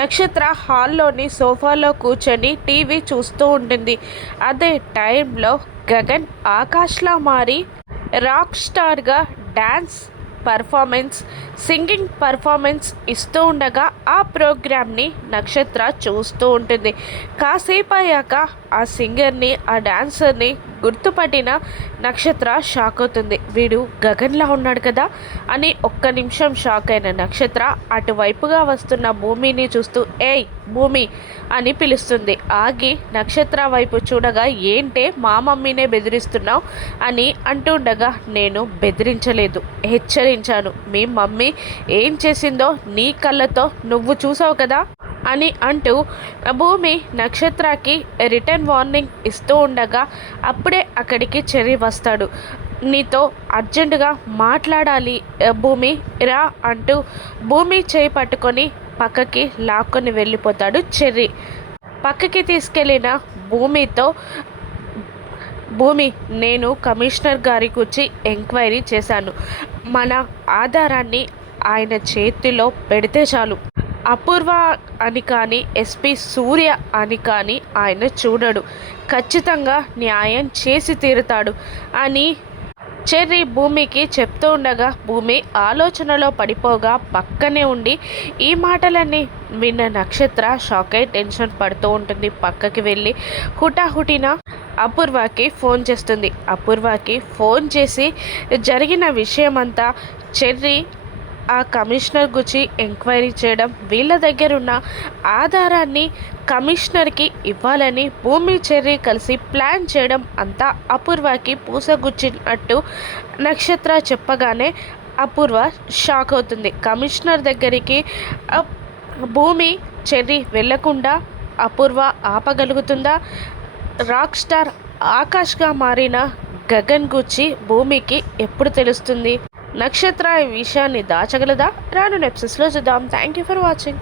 నక్షత్ర హాల్లోని సోఫాలో కూర్చొని టీవీ చూస్తూ ఉంటుంది. అదే టైంలో గగన్ ఆకాష్లా మారి రాక్ స్టార్గా డ్యాన్స్ పర్ఫార్మెన్స్, సింగింగ్ పర్ఫార్మెన్స్ ఇస్తూ ఉండగా ఆ ప్రోగ్రామ్ని నక్షత్ర చూస్తూ ఉంటుంది. కాసేపు అయ్యాక ఆ సింగర్ని, ఆ డాన్సర్ని గుర్తుపట్టిన నక్షత్ర షాక్ అవుతుంది. వీడు గగన్లా ఉన్నాడు కదా అని ఒక్క నిమిషం షాక్ అయిన నక్షత్ర అటువైపుగా వస్తున్న భూమిని చూస్తూ ఏయ్ భూమి అని పిలుస్తుంది. ఆగి నక్షత్ర వైపు చూడగా ఏంటే మా మమ్మీనే బెదిరిస్తున్నావు అని అంటుండగా నేను బెదిరించలేదు, హెచ్చరించాను. మీ మమ్మీ ఏం చేసిందో నీ కళ్ళతో నువ్వు చూసావు కదా అని అంటూ భూమి నక్షత్రకి రిటర్న్ వార్నింగ్ ఇస్తూ ఉండగా అప్పుడే అక్కడికి చెర్రీ వస్తాడు. నీతో అర్జెంటుగా మాట్లాడాలి భూమి రా అంటూ భూమి చేయి పట్టుకొని పక్కకి లాక్కొని వెళ్ళిపోతాడు చెర్రీ. పక్కకి తీసుకెళ్ళిన భూమితో భూమి నేను కమిషనర్ గారికి వచ్చి ఎంక్వైరీ చేశాను. మన ఆధారాన్ని ఆయన చేతిలో పెడితే చాలు, అపూర్వ అని కానీ ఎస్పీ సూర్య అని కానీ ఆయన చూడడు, ఖచ్చితంగా న్యాయం చేసి తీరుతాడు అని చెర్రీ భూమికి చెప్తూ ఉండగా భూమి ఆలోచనలో పడిపోగా పక్కనే ఉండి ఈ మాటలన్నీ విన్న నక్షత్ర షాక్ అయి టెన్షన్ పడుతూ ఉంటుంది. పక్కకి వెళ్ళి హుటాహుటిన అపూర్వకి ఫోన్ చేస్తుంది. అపూర్వకి ఫోన్ చేసి జరిగిన విషయమంతా చెర్రీ ఆ కమిషనర్ గురించి ఎంక్వైరీ చేయడం, వీళ్ళ దగ్గరున్న ఆధారాన్ని కమిషనర్కి ఇవ్వాలని భూమి చెర్రీ కలిసి ప్లాన్ చేయడం అంతా అపూర్వకి పూసగుచ్చినట్టు నక్షత్ర చెప్పగానే అపూర్వ షాక్ అవుతుంది. కమిషనర్ దగ్గరికి భూమి చెర్రీ వెళ్లకుండా అపూర్వ ఆపగలుగుతుందా? రాక్ స్టార్ ఆకాష్గా మారిన గగన్ గుచ్చి భూమికి ఎప్పుడు తెలుస్తుంది? నక్షత్ర ఈ విషయాన్ని దాచగలదా? రాను ఎపిసోడ్స్లో చూద్దాం. Thank you for watching.